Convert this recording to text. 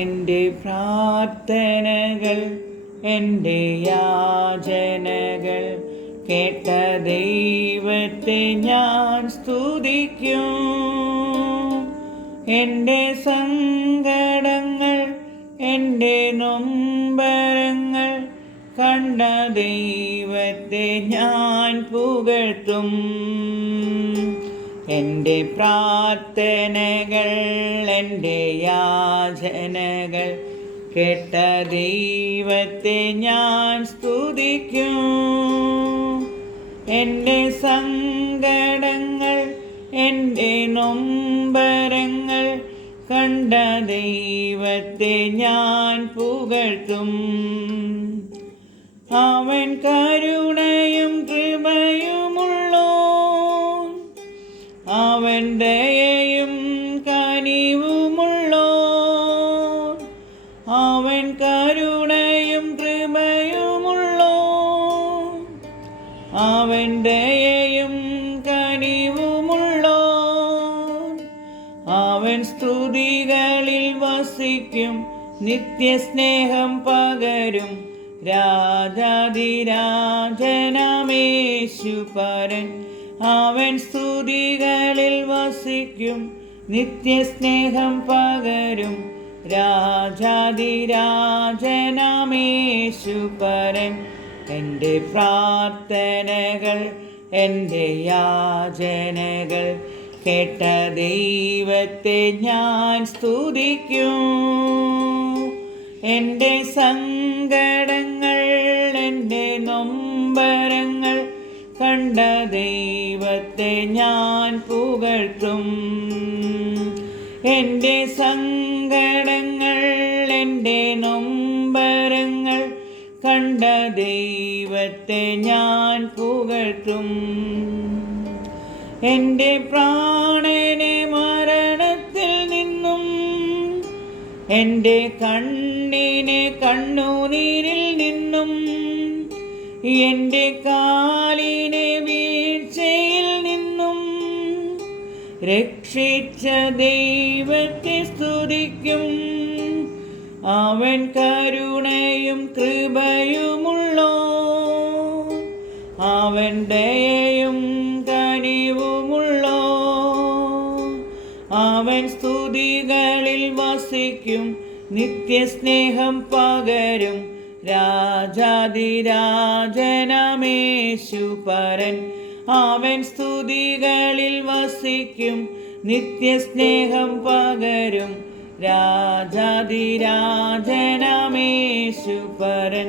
എൻ്റെ പ്രാർത്ഥനകൾ എൻ്റെ യാചനകൾ കേട്ട ദൈവത്തെ ഞാൻ സ്തുതിക്കും. എൻ്റെ സങ്കടങ്ങൾ എൻ്റെ നൊമ്പരങ്ങൾ കണ്ട ദൈവത്തെ ഞാൻ പുകഴ്ത്തും. എൻ്റെ പ്രാർത്ഥനകൾ എൻ്റെ യാചനകൾ കേട്ട ദൈവത്തെ ഞാൻ സ്തുതിക്കും. എൻ്റെ സങ്കടങ്ങൾ എൻ്റെ നൊമ്പരങ്ങൾ കണ്ട ദൈവത്തെ ഞാൻ പുകഴ്ത്തും. അവൻ കരുണയും കൃപയുമുള്ളോൻ, അവൻ ദയയും കനിവുമുള്ളോൻ, അവൻ കരുണയും കൃപയുമുള്ളോൻ, അവൻ ദയയും കനിവുമുള്ളോൻ. അവൻ സ്തുതികളിൽ വസിക്കും, നിത്യസ്നേഹം പകരും രാജാധിരാജനമേശുപരൻ. അവൻ സ്തുതികളിൽ വസിക്കും, നിത്യസ്നേഹം പകരും രാജാധിരാജനമേശുപരൻ. എൻ്റെ പ്രാർത്ഥനകൾ എൻ്റെ യാചനകൾ കേട്ട ദൈവത്തെ ഞാൻ സ്തുതിക്കും. എൻ്റെ സങ്കടങ്ങൾ എൻ്റെ നൊമ്പരങ്ങൾ കണ്ട ദൈവത്തെ ഞാൻ പുകഴ്ത്തും. എൻ്റെ സങ്കടങ്ങൾ എൻ്റെ നൊമ്പരങ്ങൾ കണ്ട ദൈവത്തെ ഞാൻ പുകഴ്ത്തും. എൻ്റെ പ്രാണനെ മരണത്തിൽ നിന്നും, എൻ്റെ കണ്ണിനെ കണ്ണുനീരിൽ നിന്നും, എൻ്റെ കാലിനെ വീഴ്ചയിൽ നിന്നും രക്ഷിച്ച ദൈവത്തെ സ്തുതിക്കും. അവൻ കരുണയും കൃപയുമുള്ളോൻ, അവൻ ദയയും കനിവുമുള്ളോൻ. അവൻ സ്തുതികളിൽ വസിക്കും, നിത്യസ്നേഹം പകരും രാജാധിരാജനമേശുപരൻ. അവൻ സ്തുതികളിൽ വസിക്കും, നിത്യസ്നേഹം പകരും രാജാധിരാജനമേശുപരൻ.